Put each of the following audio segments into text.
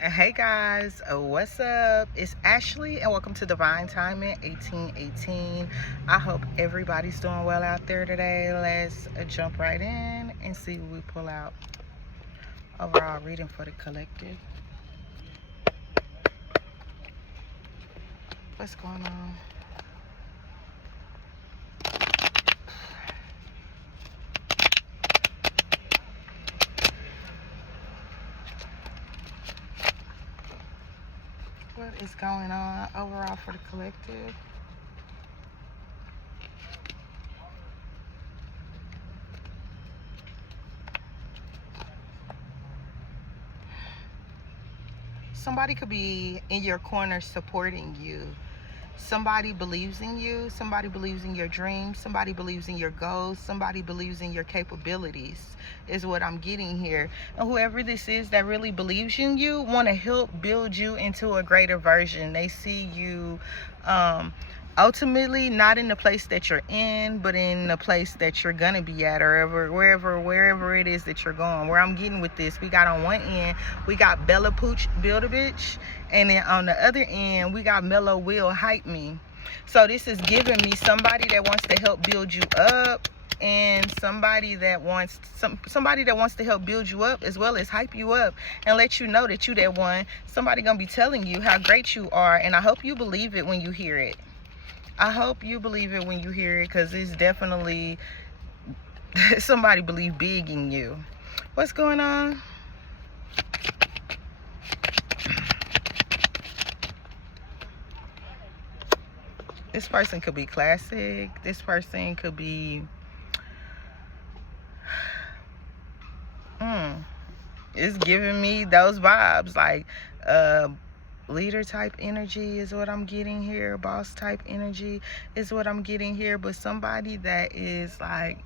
Hey guys, what's up? It's Ashley and welcome to Divine Timing 1818. I hope everybody's doing well out there today. Let's jump right in and see what we pull out. Overall reading for the collective. What's going on? What is going on overall for the collective? Somebody could be in your corner supporting you. Somebody believes in you. Somebody believes in your dreams. Somebody believes in your goals. Somebody believes in your capabilities is what I'm getting here. And whoever this is that really believes in you want to help build you into a greater version. They see you ultimately not in the place that you're in, but in the place that you're gonna be at, or wherever it is that you're going. Where I'm getting with this, we got on one end, we got Bella Pooch Build a Bitch, and then on the other end, we got Mellow Will Hype Me. So this is giving me somebody that wants to help build you up, and somebody that wants to help build you up as well as hype you up and let you know that you that one. Somebody gonna be telling you how great you are, and I hope you believe it when you hear it. I hope you believe it when you hear it, because it's definitely somebody believe big in you. What's going on? This person could be classic. This person could be it's giving me those vibes, like leader type energy is what I'm getting here. Boss type energy is what I'm getting here. But somebody that is like,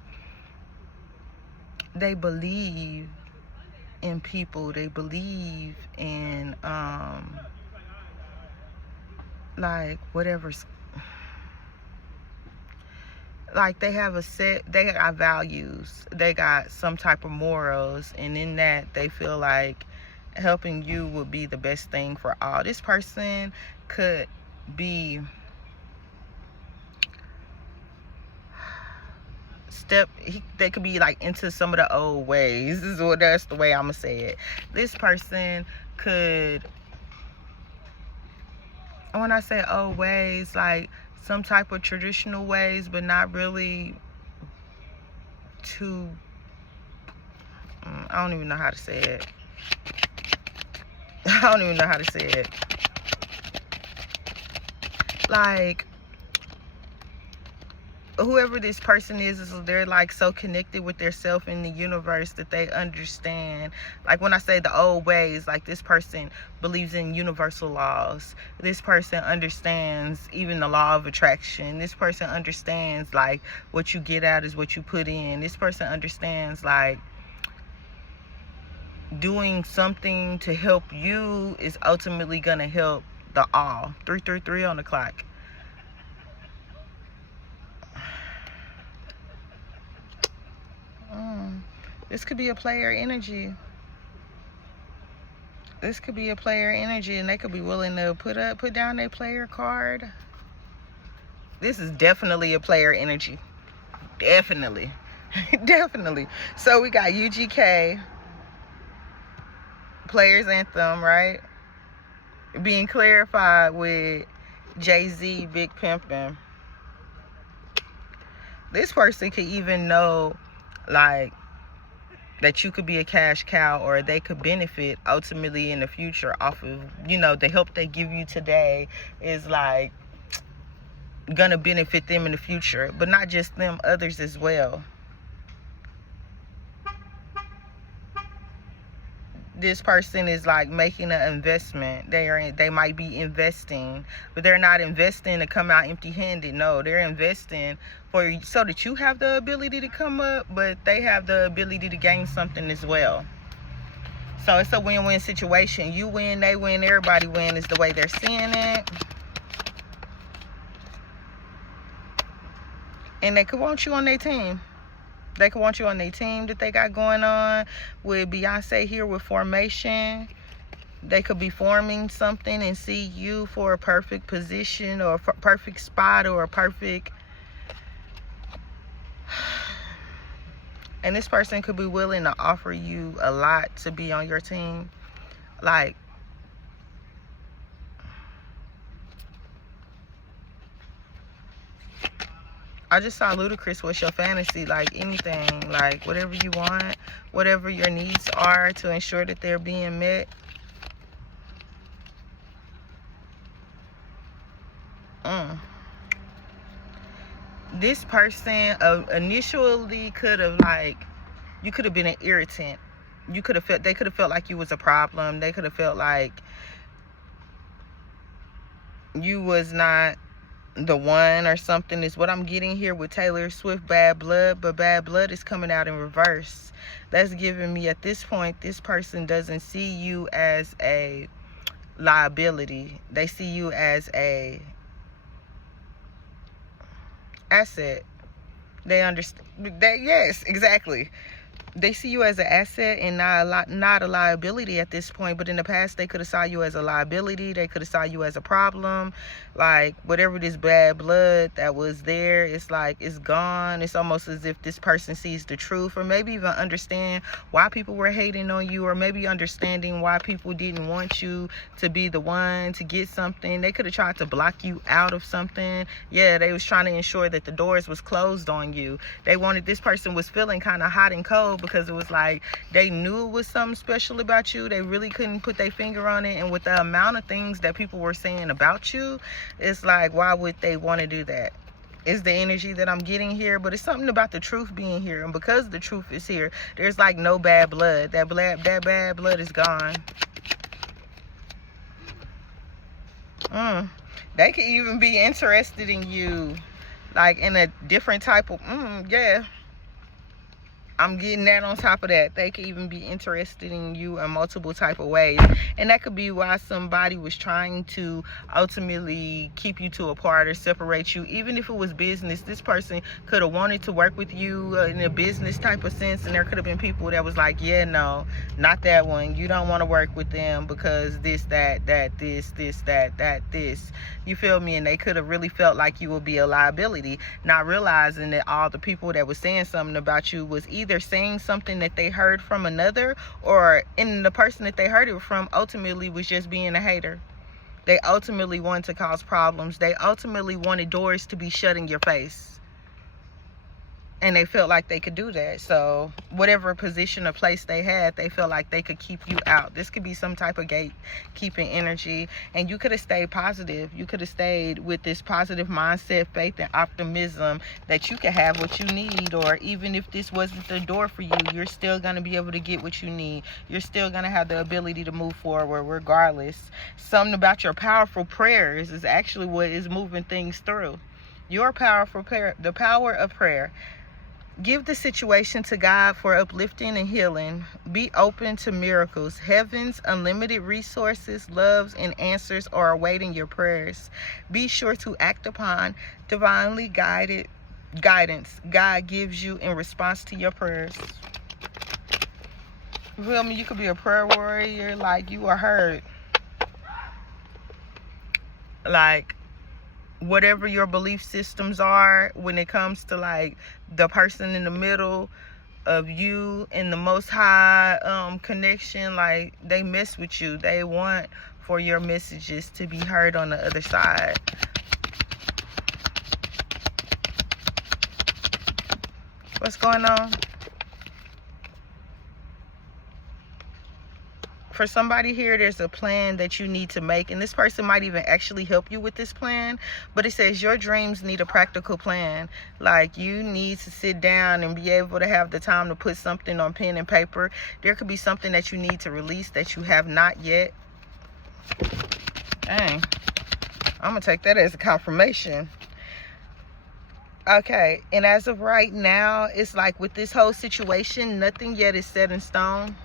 they believe in people. They believe in like whatever's, like they got values, they got some type of morals, and in that they feel like helping you would be the best thing for all. This person could be they could be like into some of the old ways. That's the way I'm gonna say it. This person could, when I say old ways, like some type of traditional ways, but not really too, I don't even know how to say it. I don't even know how to say it. Like, whoever this person is they're like so connected with their self in the universe that they understand. Like when I say the old ways, like this person believes in universal laws. This person understands even the law of attraction. This person understands like what you get out is what you put in. This person understands like doing something to help you is ultimately gonna help the all. 333 on the clock. This could be a player energy. This could be a player energy, and they could be willing to put down their player card. This is definitely a player energy. Definitely. Definitely. So we got UGK, Players Anthem, right? Being clarified with Jay-Z, Big Pimpin'. This person could even know like that you could be a cash cow, or they could benefit ultimately in the future off of, the help they give you today is like gonna benefit them in the future, but not just them, others as well. This person is like making an investment. They might be investing, but they're not investing to come out empty-handed. No, they're investing so that you have the ability to come up, but they have the ability to gain something as well. So it's a win-win situation. You win, they win, everybody win is the way they're seeing it. And they could want you on their team. They could want you on their team that they got going on with Beyonce here with Formation. They could be forming something and see you for a perfect position or a perfect spot or a perfect... And this person could be willing to offer you a lot to be on your team. Like, I just saw ludicrous. What's your fantasy? Like anything, like whatever you want, whatever your needs are to ensure that they're being met. This person initially could have, like, you could have been an irritant. You could have felt, they could have felt like you was a problem. They could have felt like you was not the one or something, is what I'm getting here with Taylor Swift, bad blood. But bad blood is coming out in reverse. That's giving me, at this point, this person doesn't see you as a liability. They see you as a asset. They understand that. Yes, exactly. They see you as an asset and not a liability at this point. But in the past, they could have saw you as a liability. They could have saw you as a problem. Like, whatever this bad blood that was there, it's like it's gone. It's almost as if this person sees the truth, or maybe even understand why people were hating on you, or maybe understanding why people didn't want you to be the one to get something. They could have tried to block you out of something. Yeah, they was trying to ensure that the doors was closed on you. They wanted, this person was feeling kind of hot and cold, because it was like they knew it was something special about you. They really couldn't put their finger on it. And with the amount of things that people were saying about you, it's like, why would they want to do that? Is the energy that I'm getting here. But it's something about the truth being here. And because the truth is here, there's like no bad blood. That bad blood is gone. They could even be interested in you, like in a different type of, yeah. I'm getting that on top of that. They could even be interested in you in multiple type of ways. And that could be why somebody was trying to ultimately keep you to apart or separate you. Even if it was business, this person could have wanted to work with you in a business type of sense. And there could have been people that was like, yeah, no, not that one. You don't want to work with them because this, that, this. You feel me? And they could have really felt like you would be a liability, not realizing that all the people that was saying something about you was either saying something that they heard from another, or in the person that they heard it from ultimately was just being a hater. They ultimately wanted to cause problems. They ultimately wanted doors to be shut in your face. And they felt like they could do that. So whatever position or place they had, they felt like they could keep you out. This could be some type of gatekeeping energy. And you could have stayed positive. You could have stayed with this positive mindset, faith, and optimism that you could have what you need. Or even if this wasn't the door for you, you're still going to be able to get what you need. You're still going to have the ability to move forward regardless. Something about your powerful prayers is actually what is moving things through. Your powerful prayer, the power of prayer. Give the situation to God for uplifting and healing. Be open to miracles. Heaven's unlimited resources, loves, and answers are awaiting your prayers. Be sure to act upon divinely guided guidance God gives you in response to your prayers. You feel me? You could be a prayer warrior, like you are heard. Like, whatever your belief systems are when it comes to like the person in the middle of you and the Most High connection, like they mess with you. They want for your messages to be heard on the other side. What's going on? For somebody here, there's a plan that you need to make, and this person might even actually help you with this plan. But it says your dreams need a practical plan. Like, you need to sit down and be able to have the time to put something on pen and paper. There could be something that you need to release that you have not yet. Dang, I'm gonna take that as a confirmation. Okay, and as of right now, it's like with this whole situation, nothing yet is set in stone.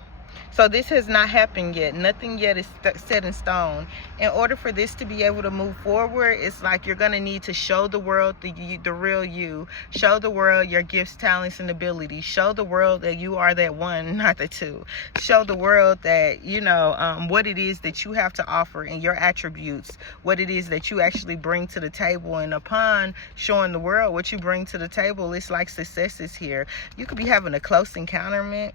So this has not happened yet. Nothing yet is set in stone. In order for this to be able to move forward, it's like you're going to need to show the world the real you. Show the world your gifts, talents, and abilities. Show the world that you are that one, not the two. Show the world that, you know, what it is that you have to offer and your attributes, what it is that you actually bring to the table. And upon showing the world what you bring to the table, it's like success is here. You could be having a close encounterment.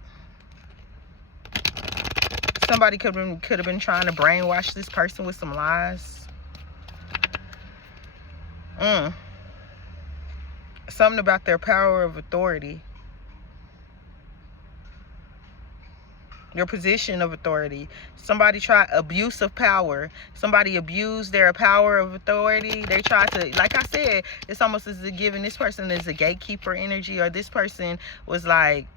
Somebody could have been trying to brainwash this person with some lies. Something about their power of authority. Your position of authority. Somebody tried abuse of power. Somebody abused their power of authority. They tried to, like I said, it's almost as if giving this person is a gatekeeper energy, or this person was like,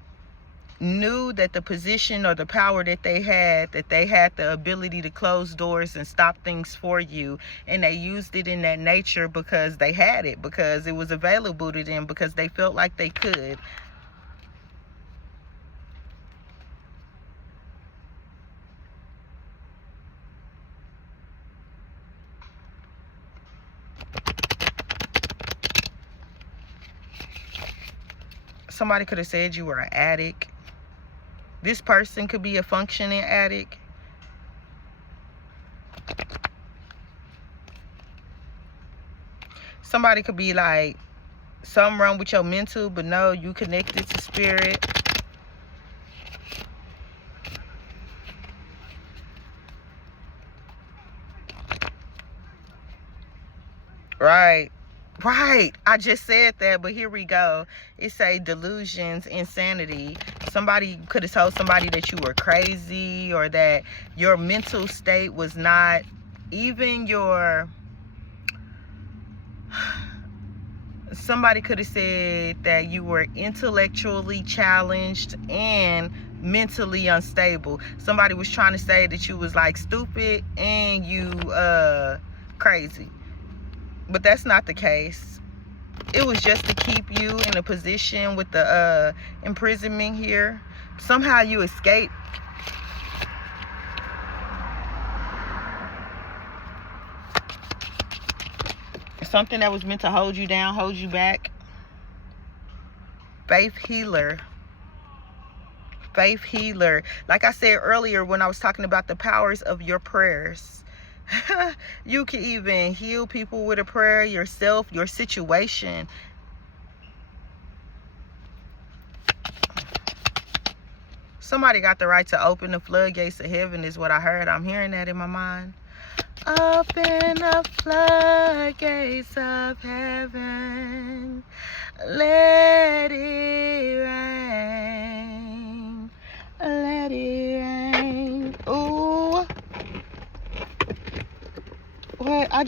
knew that the position or the power that they had the ability to close doors and stop things for you, and they used it in that nature because they had it, because it was available to them, because they felt like they could. Somebody could have said you were an addict. This person could be a functioning addict. Somebody could be like, something wrong with your mental, but no, you connected to spirit. Right. Right. I just said that, but here we go. It say delusions, insanity. Somebody could have told somebody that you were crazy, or that your mental state was not even your... Somebody could have said that you were intellectually challenged and mentally unstable. Somebody was trying to say that you was like stupid and you crazy. But that's not the case. It was just to keep you in a position with the imprisonment here. Somehow you escaped. Something that was meant to hold you down, hold you back. Faith healer. Faith healer. Like I said earlier when I was talking about the powers of your prayers. You can even heal people with a prayer, yourself, your situation. Somebody got the right to open the floodgates of heaven is what I heard. I'm hearing that in my mind. Open the floodgates of heaven. Let it rain. Let it rain. Ooh. What? I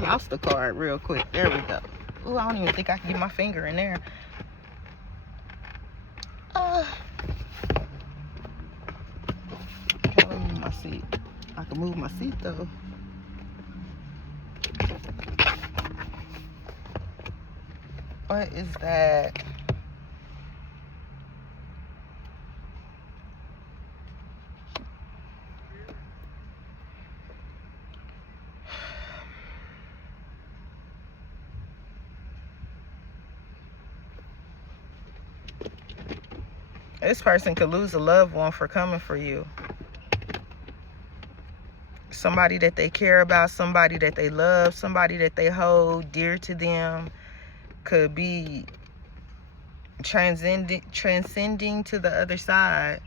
lost the card real quick. There we go. Ooh, I don't even think I can get my finger in there. Okay, let me move my seat. I can move my seat though. What is that? This person could lose a loved one for coming for you. Somebody that they care about, somebody that they love, somebody that they hold dear to them could be transcending to the other side.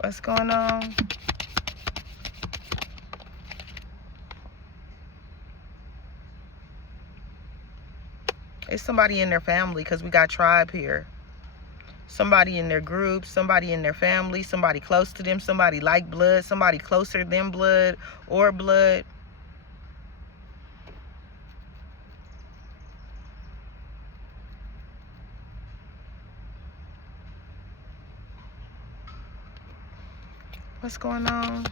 What's going on? It's somebody in their family, because we got tribe here. Somebody in their group, somebody in their family, somebody close to them, somebody like blood, somebody closer than blood or blood. What's going on?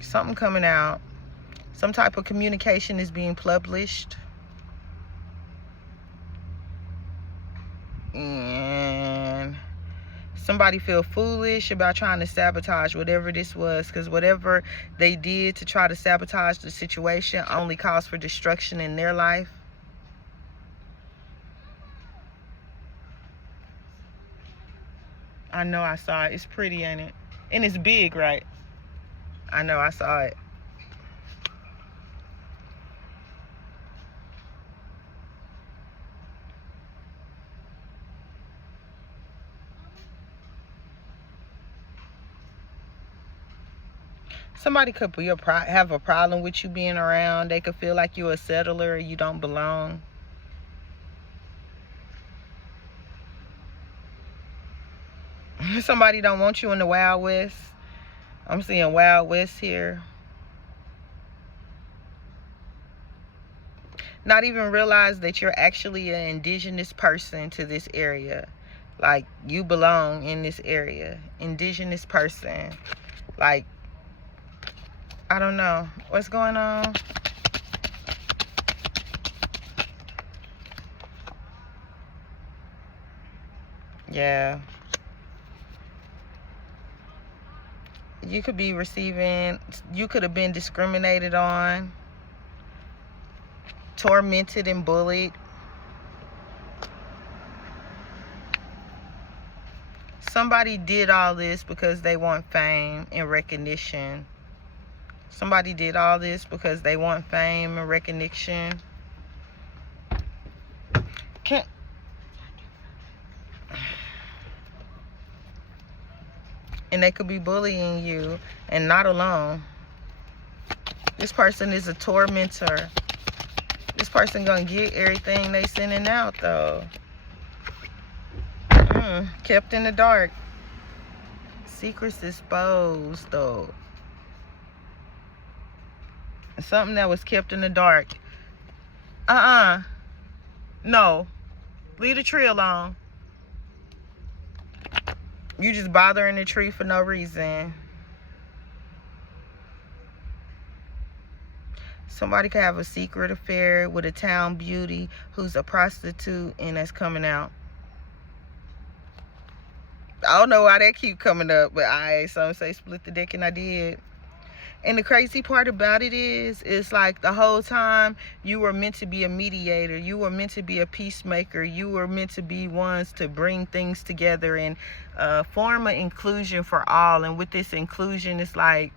Something coming out. Some type of communication is being published. And somebody feel foolish about trying to sabotage whatever this was, because whatever they did to try to sabotage the situation only caused for destruction in their life. I know I saw it. It's pretty, ain't it? And it's big, right? I know I saw it. Somebody could be have a problem with you being around. They could feel like you're a settler or you don't belong. Somebody don't want you in the Wild West. I'm seeing Wild West here. Not even realize that you're actually an indigenous person to this area. Like, you belong in this area. Indigenous person. Like, I don't know. What's going on? Yeah. You could be receiving, you could have been discriminated on, tormented and bullied. Somebody did all this because they want fame and recognition. Somebody did all this because they want fame and recognition. And they could be bullying you and not alone. This person is a tormentor. This person gonna get everything they sending out though. Kept in the dark. Secrets exposed though. Something that was kept in the dark. No. Leave the tree alone. You just bothering the tree for no reason. Somebody could have a secret affair with a town beauty who's a prostitute and that's coming out. I don't know why that keep coming up, but some say split the deck and I did. And the crazy part about it is, it's like the whole time you were meant to be a mediator. You were meant to be a peacemaker. You were meant to be ones to bring things together and form an inclusion for all. And with this inclusion, it's like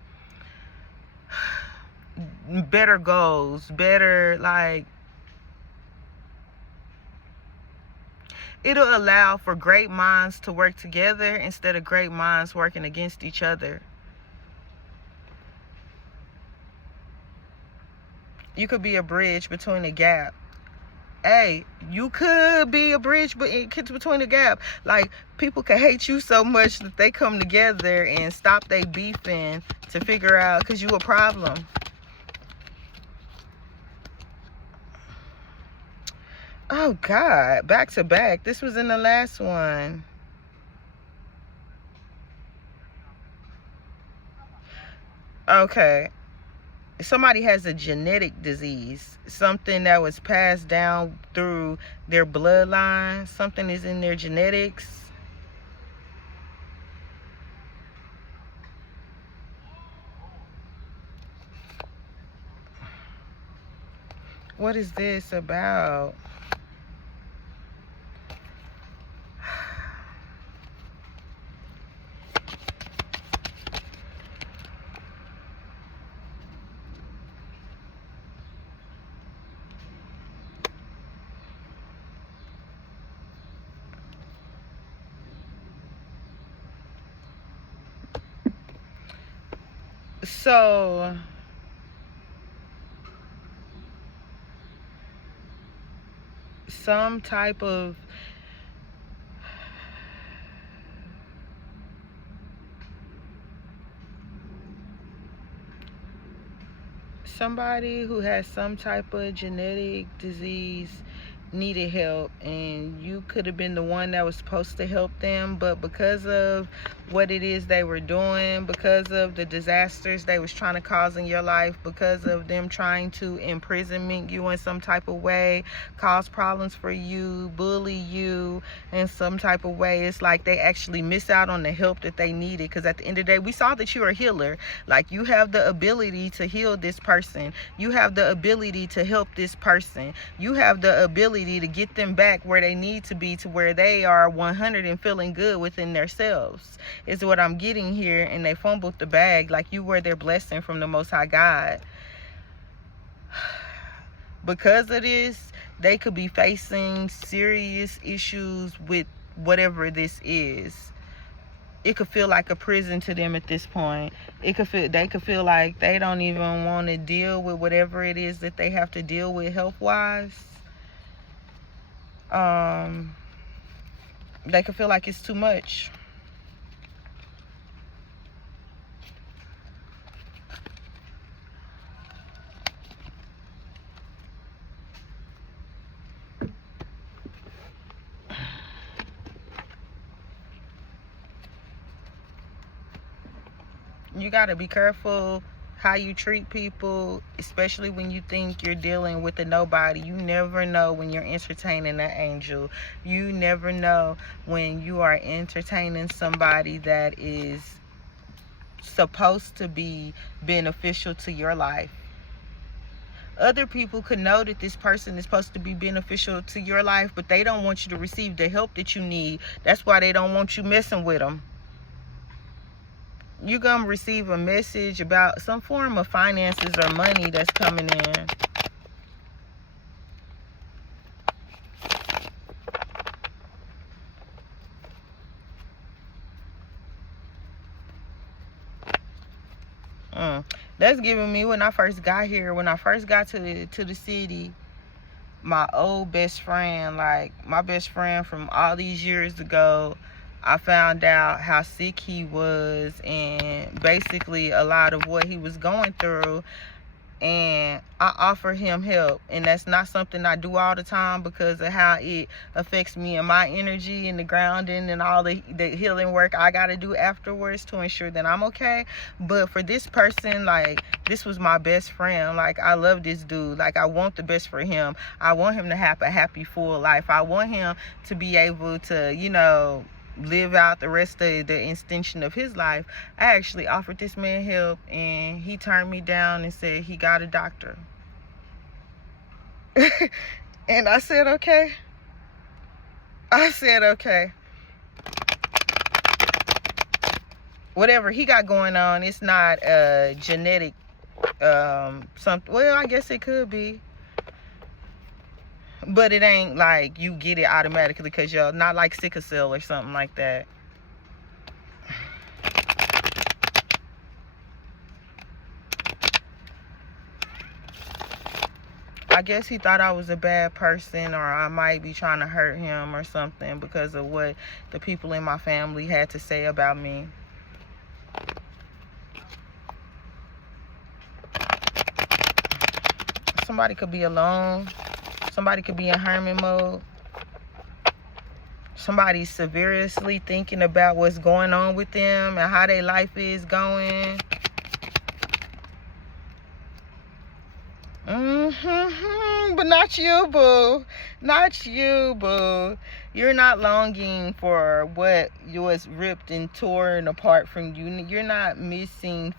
better goals, better, like, it'll allow for great minds to work together instead of great minds working against each other. You could be a bridge between a gap. Hey, you could be a bridge between a gap. Like, people can hate you so much that they come together and stop they beefing to figure out, because you a problem. Oh, God. Back to back. This was in the last one. Okay. Somebody has a genetic disease, something that was passed down through their bloodline. Something is in their genetics. What is this about? So some type of somebody who has some type of genetic disease needed help, and you could have been the one that was supposed to help them, but because of what it is they were doing, because of the disasters they was trying to cause in your life, because of them trying to imprisonment you in some type of way, cause problems for you, bully you in some type of way, it's like they actually miss out on the help that they needed. Because at the end of the day, we saw that you're a healer. Like, you have the ability to heal this person, you have the ability to help this person, you have the ability to get them back where they need to be, to where they are 100 and feeling good within themselves, is what I'm getting here. And they fumbled the bag. Like, you were their blessing from the Most High God. Because of this, they could be facing serious issues with whatever this is. It could feel like a prison to them at this point. They could feel like they don't even want to deal with whatever it is that they have to deal with health-wise. They could feel like it's too much. You got to be careful how you treat people, especially when you think you're dealing with a nobody. You never know when you're entertaining an angel. You never know when you are entertaining somebody that is supposed to be beneficial to your life. Other people could know that this person is supposed to be beneficial to your life, but they don't want you to receive the help that you need. That's why they don't want you messing with them. You're going to receive a message about some form of finances or money that's coming in. That's giving me, when I first got here, when I first got to the city, my old best friend, like my best friend from all these years ago, I found out how sick he was and basically a lot of what he was going through, and I offer him help. And that's not something I do all the time because of how it affects me and my energy and the grounding and all the healing work I got to do afterwards to ensure that I'm okay. But for this person, like, this was my best friend. Like, I love this dude. Like, I want the best for him. I want him to have a happy, full life. I want him to be able to, you know, live out the rest of the extension of his life. I actually offered this man help, and he turned me down and said he got a doctor. And I said, okay. Whatever he got going on, it's not genetic something. Well, I guess it could be, but it ain't like you get it automatically, because you're not like sickle cell or something like that. I guess he thought I was a bad person, or I might be trying to hurt him or something because of what the people in my family had to say about me. Somebody could be alone. Somebody could be in hermit mode. Somebody's severely thinking about what's going on with them and how their life is going. But not you, boo. Not you, boo. You're not longing for what was ripped and torn apart from you. You're not missing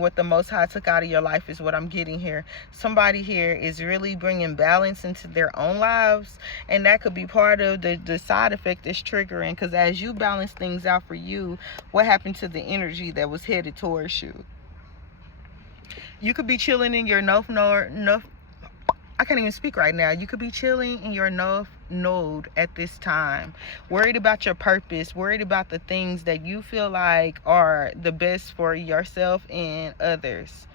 what the Most High took out of your life, is what I'm getting here. Somebody here is really bringing balance into their own lives, and that could be part of the side effect that's triggering, because as you balance things out for you, what happened to the energy that was headed towards you? You could be chilling in your I can't even speak right now. You could be chilling in your North Node at this time, worried about your purpose, worried about the things that you feel like are the best for yourself and others.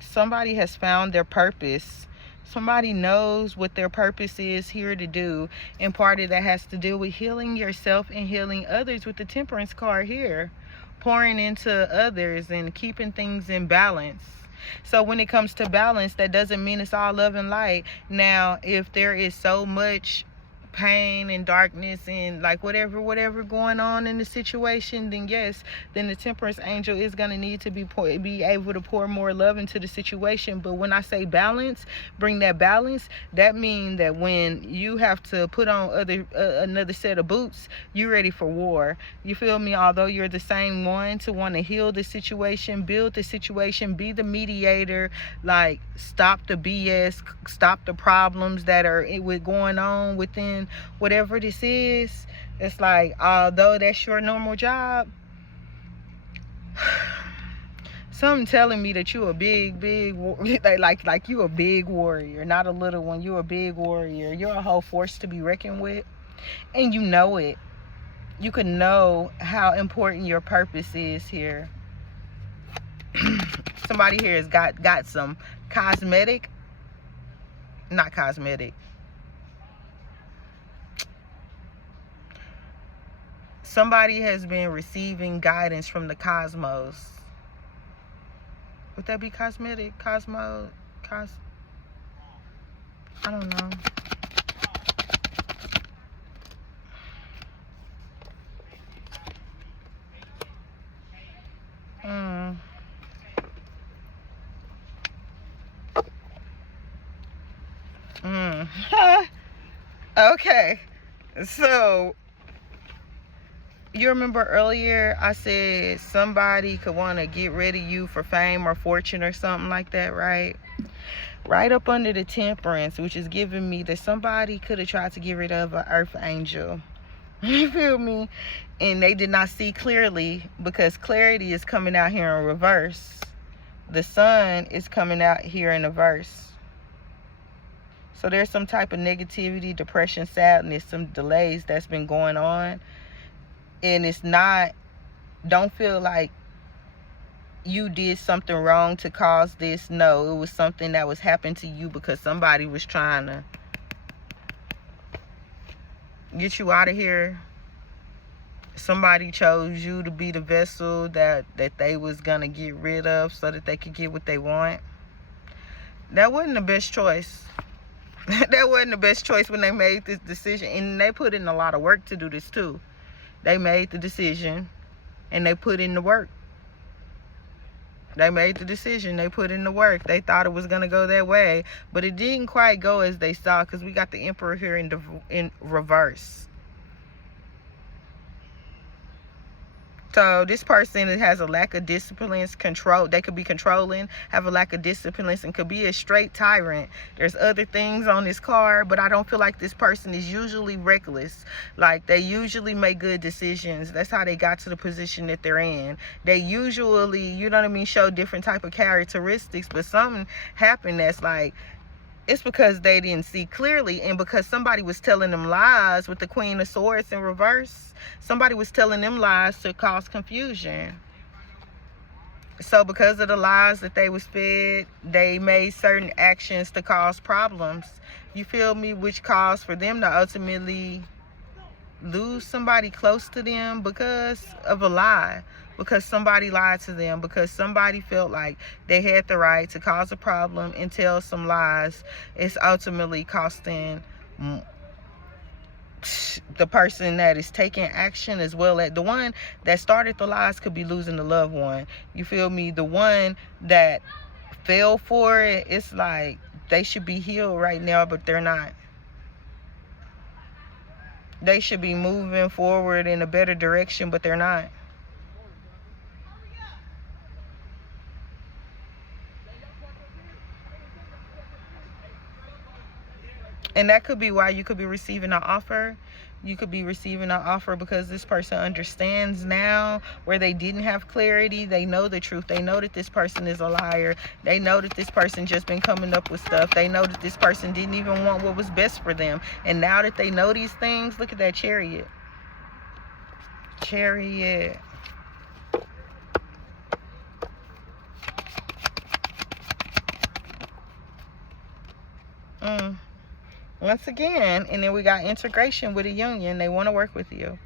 Somebody has found their purpose. Somebody knows what their purpose is here to do, and part of that has to do with healing yourself and healing others with the Temperance card here, pouring into others and keeping things in balance. So when it comes to balance, that doesn't mean it's all love and light. Now, if there is so much pain and darkness and like whatever going on in the situation, then yes, then the Temperance angel is going to need to be able to pour more love into the situation. But when I say balance, bring that balance, that means that when you have to put on another set of boots, you're ready for war. You feel me? Although you're the same one to want to heal the situation, build the situation, be the mediator, like stop the BS, stop the problems that are going on within whatever this is. It's like, although that's your normal job, something telling me that you a big like you a big warrior, not a little one. You a big warrior. You're a whole force to be reckoned with, and you know it. You can know how important your purpose is here. Somebody here has got some not cosmetic. Somebody has been receiving guidance from the cosmos. Would that be cosmetic? I don't know. Okay, so you remember earlier I said somebody could want to get rid of you for fame or fortune or something like that, right? Right up under the Temperance, which is giving me that somebody could have tried to get rid of an earth angel. You feel me? And they did not see clearly, because clarity is coming out here in reverse. The sun is coming out here in reverse. So there's some type of negativity, depression, sadness, some delays that's been going on. And it's not, don't feel like you did something wrong to cause this. No, it was something that was happening to you because somebody was trying to get you out of here. Somebody chose you to be the vessel that they was gonna get rid of so that they could get what they want. That wasn't the best choice. That wasn't the best choice when they made this decision. And they put in a lot of work to do this too. They made the decision and they put in the work. They made the decision, they put in the work. They thought it was going to go that way, but it didn't quite go as they saw, because we got the Emperor here in reverse. So this person has a lack of discipline, control. They could be controlling, have a lack of discipline, and could be a straight tyrant. There's other things on this card, but I don't feel like this person is usually reckless. Like, they usually make good decisions. That's how they got to the position that they're in. They usually, you know what I mean, show different type of characteristics, but something happened that's like, it's because they didn't see clearly, and because somebody was telling them lies with the Queen of Swords in reverse. Somebody was telling them lies to cause confusion. So because of the lies that they was fed, they made certain actions to cause problems. You feel me? Which caused for them to ultimately lose somebody close to them because of a lie. Because somebody lied to them, because somebody felt like they had the right to cause a problem and tell some lies. It's ultimately costing the person that is taking action, as well as the one that started the lies could be losing the loved one. You feel me? The one that fell for it, it's like they should be healed right now, but they're not. They should be moving forward in a better direction, but they're not. And that could be why you could be receiving an offer. You could be receiving an offer because this person understands now where they didn't have clarity. They know the truth. They know that this person is a liar. They know that this person just been coming up with stuff. They know that this person didn't even want what was best for them. And now that they know these things, look at that Chariot. Chariot. Once again, and then we got integration with a union. They want to work with you.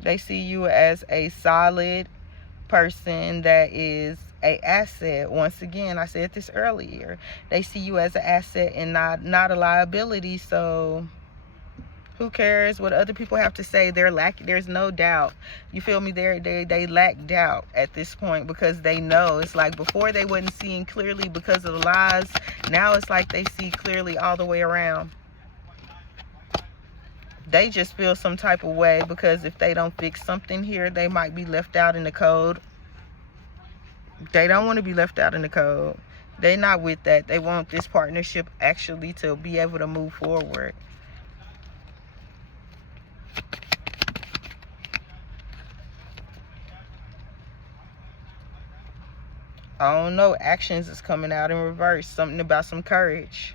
They see you as a solid person that is a asset. Once again, I said this earlier. They see you as an asset and not a liability. So who cares what other people have to say? They're lacking. There's no doubt. You feel me? They lack doubt at this point, because they know. It's like before they wasn't seeing clearly because of the lies. Now it's like they see clearly all the way around. They just feel some type of way because if they don't fix something here, they might be left out in the code. They don't want to be left out in the code. They're not with that. They want this partnership actually to be able to move forward. I don't know. Actions is coming out in reverse. Something about some courage.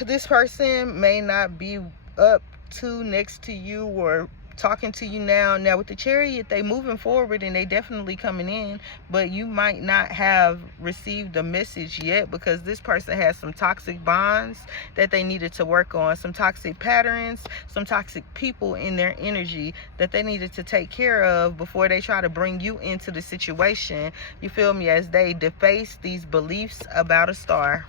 This person may not be up to next to you or talking to you now. Now with the Chariot, they moving forward and they definitely coming in, but you might not have received a message yet because this person has some toxic bonds that they needed to work on, some toxic patterns, some toxic people in their energy that they needed to take care of before they try to bring you into the situation. You feel me? As they deface these beliefs about a star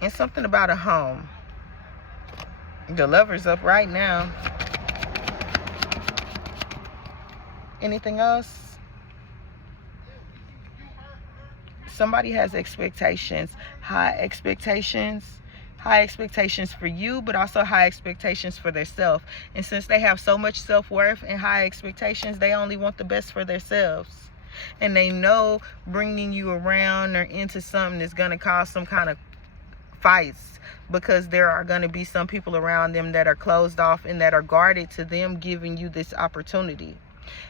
and something about a home. The Lover's up right now. Anything else? Somebody has expectations, high expectations for you, but also high expectations for themselves. And since they have so much self-worth and high expectations, they only want the best for themselves. And they know bringing you around or into something is going to cause some kind of fights, because there are going to be some people around them that are closed off and that are guarded to them giving you this opportunity.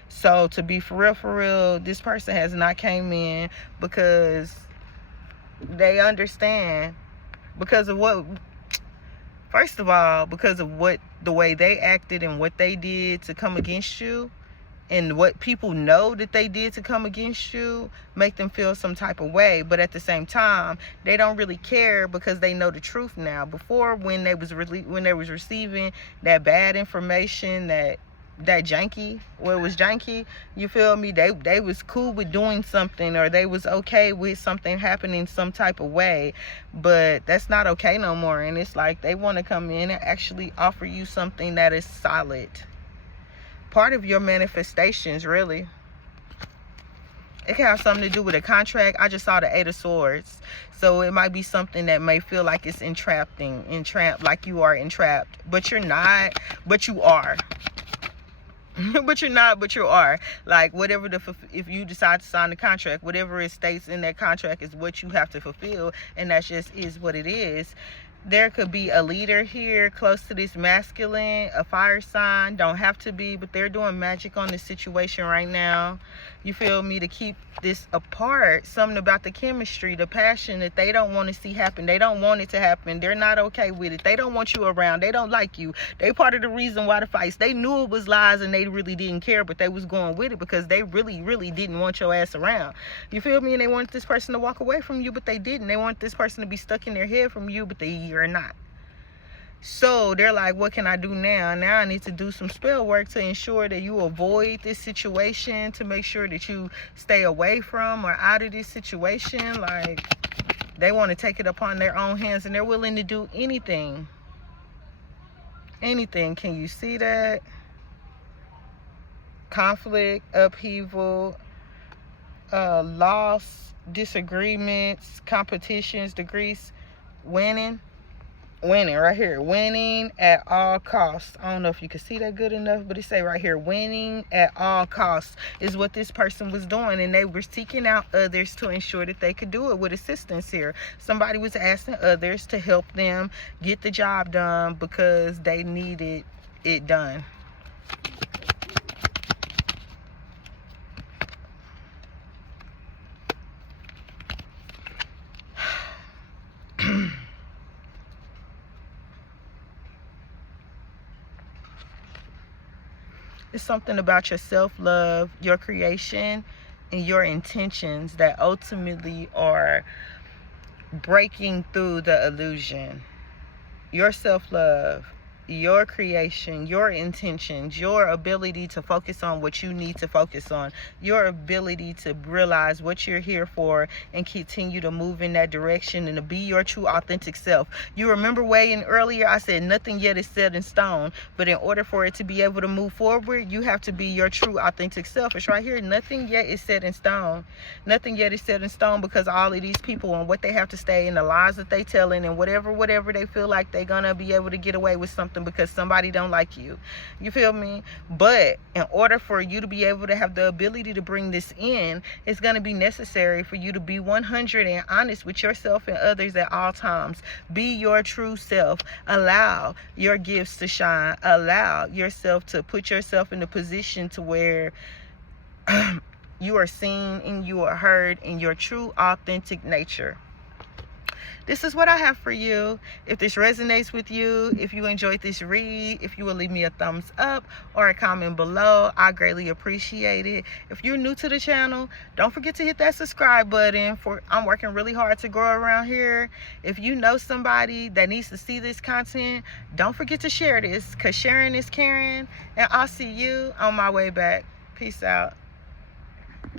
So to be for real, this person has not came in because they understand, because of what, first of all, because of what the way they acted and what they did to come against you, and what people know that they did to come against you, make them feel some type of way. But at the same time, they don't really care because they know the truth now. Before, when they was receiving that bad information, that janky, where it was janky, you feel me? They was cool with doing something, or they was okay with something happening some type of way. But that's not okay no more. And it's like they want to come in and actually offer you something that is solid. Part of your manifestations, really. It can have something to do with a contract. I just saw the 8 of Swords. So it might be something that may feel like it's entrapped, like you are entrapped. But you're not, but you are. But you're not, but you are. Like, whatever if you decide to sign the contract, whatever it states in that contract is what you have to fulfill. And that just is what it is. There could be a leader here close to this masculine, a fire sign. Don't have to be, but they're doing magic on this situation right now. You feel me? To keep this apart. Something about the chemistry, the passion that they don't want to see happen. They don't want it to happen. They're not okay with it. They don't want you around. They don't like you. They part of the reason why the fights. They knew it was lies and they really didn't care, but they was going with it because they really didn't want your ass around. You feel me? And they wanted this person to walk away from you, but they didn't. They want this person to be stuck in their head from you, but you're not. So they're like, what can I do now? Now I need to do some spell work to ensure that you avoid this situation, to make sure that you stay away from or out of this situation. Like, they want to take it upon their own hands, and they're willing to do anything. Anything. Can you see that? Conflict, upheaval, loss, disagreements, competitions, degrees, winning right here. Winning at all costs. I don't know if you can see that good enough, but it say right here, winning at all costs is what this person was doing. And they were seeking out others to ensure that they could do it with assistance here. Somebody was asking others to help them get the job done because they needed it done. It's something about your self-love, your creation, and your intentions that ultimately are breaking through the illusion. Your self-love, your creation, your intentions, your ability to focus on what you need to focus on, your ability to realize what you're here for and continue to move in that direction and to be your true authentic self. You remember way in earlier I said nothing yet is set in stone, but in order for it to be able to move forward, you have to be your true authentic self. It's right here. Nothing yet is set in stone. Nothing yet is set in stone, because all of these people and what they have to stay and the lies that they telling and whatever they feel like they're gonna be able to get away with something because somebody don't like you. You feel me? But in order for you to be able to have the ability to bring this in, it's going to be necessary for you to be 100 and honest with yourself and others at all times. Be your true self. Allow your gifts to shine. Allow yourself to put yourself in a position to where you are seen and you are heard in your true authentic nature. This is what I have for you. If this resonates with you, if you enjoyed this read, if you will leave me a thumbs up or a comment below, I greatly appreciate it. If you're new to the channel, don't forget to hit that subscribe button. I'm working really hard to grow around here. If you know somebody that needs to see this content, don't forget to share this, because sharing is caring. And I'll see you on my way back. Peace out.